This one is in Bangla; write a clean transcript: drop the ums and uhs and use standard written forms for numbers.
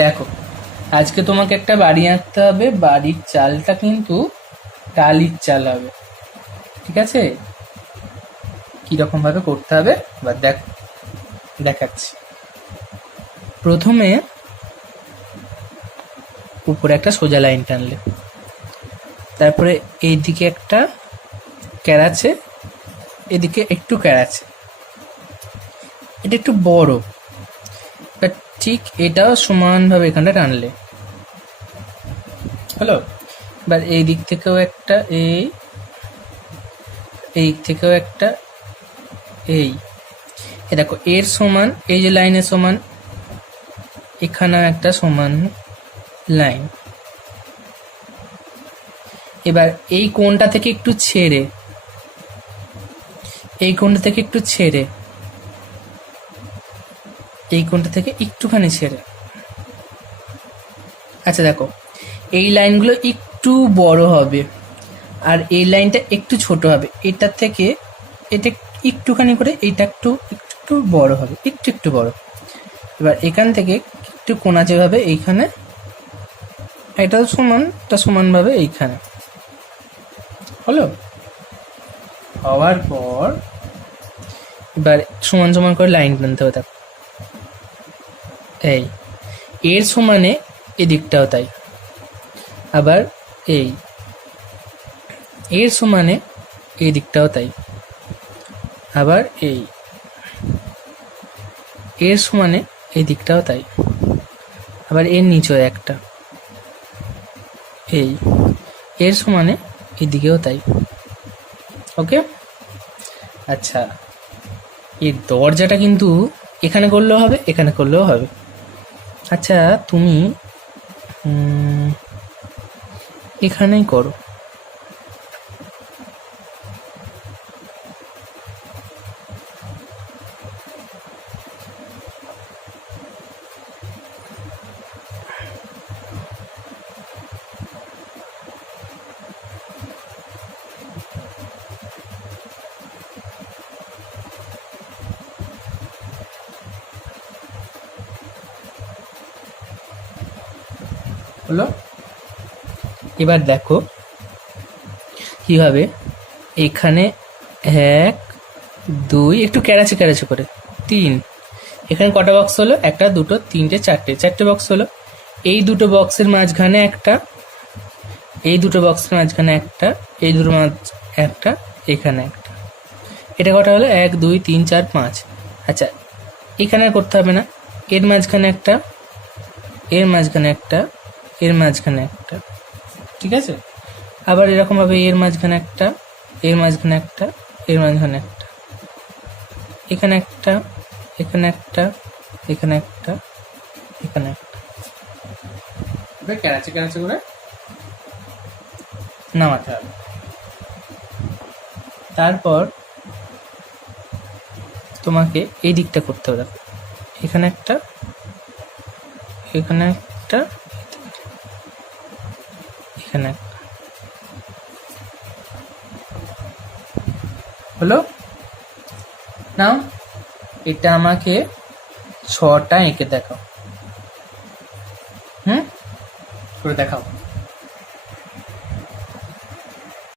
দেখো, আজকে তোমাকে একটা বাড়ি আঁকতে হবে। বাড়ির চালটা কিন্তু টালির চাল হবে, ঠিক আছে? কিরকম ভাবে করতে হবে বা দেখাচ্ছি। প্রথমে উপরে একটা সোজা লাইন টানলে, তারপরে এইদিকে একটা ক্যারাচ্ছে, এদিকে একটু ক্যারাচ্ছে, এটা একটু বড়, বাট ঠিক এটাও সমানভাবে এখানটা টানলে হলো। এবার এই দিক থেকেও একটা, এই দিক থেকেও একটা, এই দেখো এর সমান, এই যে লাইনের সমান এখানেও একটা সমান লাইন। এবার এই কোণটা থেকে একটু ছেড়ে, এই কোণটা থেকে একটু ছেড়ে, এই কোণটা থেকে একটুখানি ছেড়ে, আচ্ছা দেখো এই লাইনগুলো একটু বড় হবে আর এই লাইনটা একটু ছোট হবে। এটা থেকে এটা একটুখানি করে এইটা একটু একটু বড় হবে, একটু একটু বড়। এবার এখান থেকে একটু কোণা যেভাবে এইখানে, এটাও সমান, এটা সমানভাবে এইখানে হলো। হওয়ার পর এবার সমান সমান করে লাইন টানতে হবে। দেখো এই এর সমানে এদিকটাও তাই, আবার এই এর সমানে এই দিকটাও তাই, আবার এই এর সমানে এই দিকটাও তাই, আবার এর নিচেও একটা, এই এর সমানে এই দিকেও তাই। ওকে, আচ্ছা এই দরজাটা কিন্তু এখানে করলেও হবে, এখানে করলেও হবে। আচ্ছা তুমি এখানেই করো। হলো, এবার দেখো কিভাবে এখানে 1 2 একটু ক্যারাচে ক্যারাচে করে 3, এখানে কটা বক্স হলো? 1 2 3 4, 4টে বক্স হলো। এই দুটো বক্সের মাঝখানে একটা, এই দুটো বক্সের মাঝখানে একটা, এই দুটো মাঝ একটা, এখানে একটা। এটা কটা হলো? 1 2 3 4 5। আচ্ছা এখানে করতে হবে না, এর মাঝখানে একটা, এর মাঝখানে একটা, এর মাঝখানে একটা, ঠিক আছে? আবার এরকম ভাবে এর মাঝখানে একটা, এর মাঝখানে একটা, এর মাঝখানে একটা, এখানে একটা, এখানে একটা, এখানে একটা, এখানে একটা, ক্যারাচে ক্যারাচে করে নামাতে হবে। তারপর তোমাকে এই দিকটা করতে হবে। দেখো এখানে একটা, এখানে একটা, এখানে একটা, হলো। নাও এটা আমাকে 6টা এঁকে দেখাও। করে দেখাও।